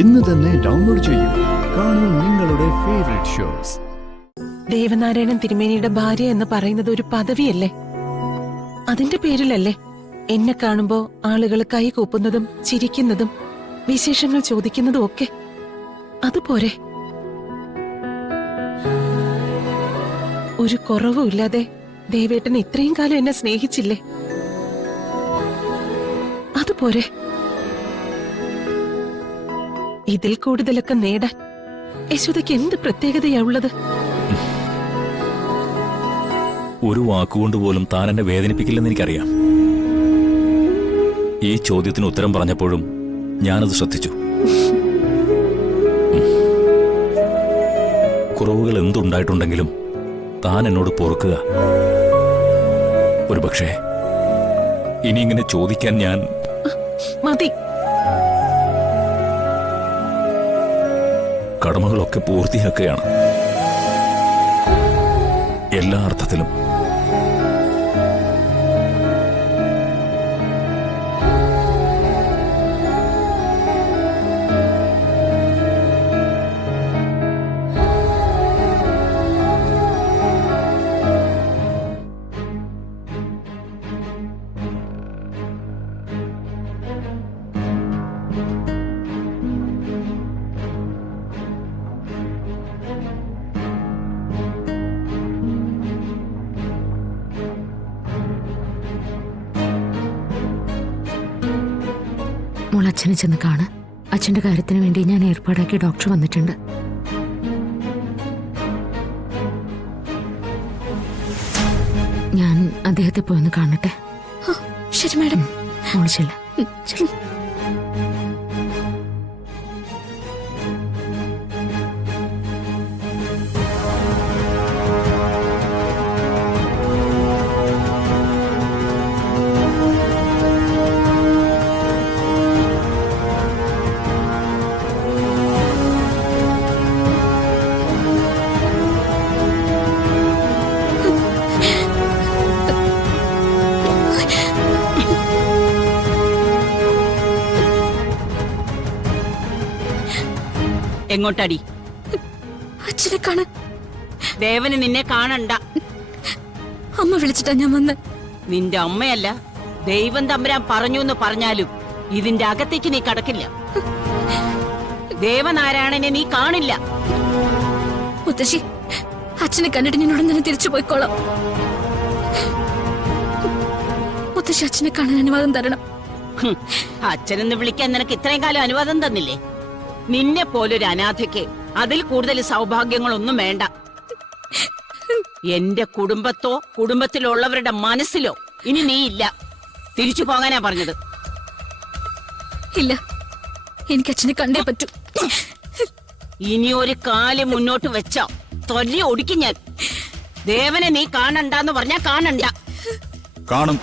ഇന്ന് തന്നെ ഡൗൺലോഡ് ചെയ്യൂ. കാണൂ നിങ്ങളുടെ ഫേവറേറ്റ് ഷോസ്. ദേവനാരായണൻ തിരുമേനിയുടെ ഭാര്യ എന്ന് പറയുന്നത് ഒരു പദവിയല്ലേ? അതിന്റെ പേരിലല്ലേ എന്നെ കാണുമ്പോ ആളുകൾ കൈകൂപ്പുന്നതും ചിരിക്കുന്നതും വിശേഷങ്ങൾ ചോദിക്കുന്നതും ഒക്കെ? അതുപോരെ? ഒരു കുറവുമില്ലാതെ ദേവേട്ടൻ ഇത്രയും കാലം എന്നെ സ്നേഹിച്ചില്ലേ? അതുപോരെ? ഇതിൽ കൂടുതലൊക്കെ നേടാൻ യശോദയ്ക്ക് എന്ത് പ്രത്യേകതയാ ഉള്ളത്? ഒരു വാക്കുകൊണ്ട് പോലും താൻ എന്നെ വേദനിപ്പിക്കില്ലെന്ന് എനിക്കറിയാം. ഈ ചോദ്യത്തിന് ഉത്തരം പറഞ്ഞപ്പോഴും ഞാനത് ശ്രദ്ധിച്ചു. കുറവുകൾ എന്തുണ്ടായിട്ടുണ്ടെങ്കിലും താൻ എന്നോട് പൊറുക്കുക. ഒരുപക്ഷെ ഇനി ഇങ്ങനെ ചോദിക്കാൻ ഞാൻ മതി. കടമകളൊക്കെ പൂർത്തിയാക്കുകയാണ്, എല്ലാ അർത്ഥത്തിലും. മോൾ അച്ഛനെ ചെന്ന് കാണ്. അച്ഛന്റെ കാര്യത്തിന് വേണ്ടി ഞാൻ ഏർപ്പാടാക്കിയ ഡോക്ടർ വന്നിട്ടുണ്ട്. ഞാൻ അദ്ദേഹത്തെ പോയി ഒന്ന് കാണട്ടെ. ശരി മാഡം. മോള് ചെല്ല. എങ്ങോട്ടടി? അച്ഛനെ കാണാൻ. ദേവന് നിന്നെ കാണണ്ട. അമ്മ വിളിച്ചിട്ടാ ഞാൻ വന്ന്. നിന്റെ അമ്മയല്ല, ദൈവം തമ്പുരാൻ പറഞ്ഞു എന്ന് പറഞ്ഞാലും ഇതിന്റെ അകത്തേക്ക് നീ കടക്കില്ല. ദേവനാരായണനെ നീ കാണില്ല. മുത്തശ്ശി, അച്ഛനെ കണ്ടിട്ട് ഞാൻ ഉടൻ തന്നെ തിരിച്ചു പോയിക്കോളാം. മുത്തശ്ശി, അച്ഛനെ കാണാൻ അനുവാദം തരണം. അച്ഛനെന്ന് വിളിക്കാൻ നിനക്ക് ഇത്രയും കാലം അനുവാദം തന്നില്ലേ? നിന്നെ പോലൊരു അനാഥയ്ക്ക് അതിൽ കൂടുതൽ സൗഭാഗ്യങ്ങളൊന്നും വേണ്ട. എന്റെ കുടുംബത്തോ കുടുംബത്തിലുള്ളവരുടെ മനസ്സിലോ ഇനി നീ ഇല്ല. തിരിച്ചു പോകാനാ പറഞ്ഞത്. ഇല്ല, എനിക്ക് അച്ഛനെ കണ്ടേ പറ്റൂ. ഇനി ഒരു കാല് മുന്നോട്ട് വെച്ചോ തൊല്ലി ഒടിക്കും ഞാൻ. ദേവനെ നീ കാണണ്ടെന്ന് പറഞ്ഞാ കാണണ്ട. കാണും.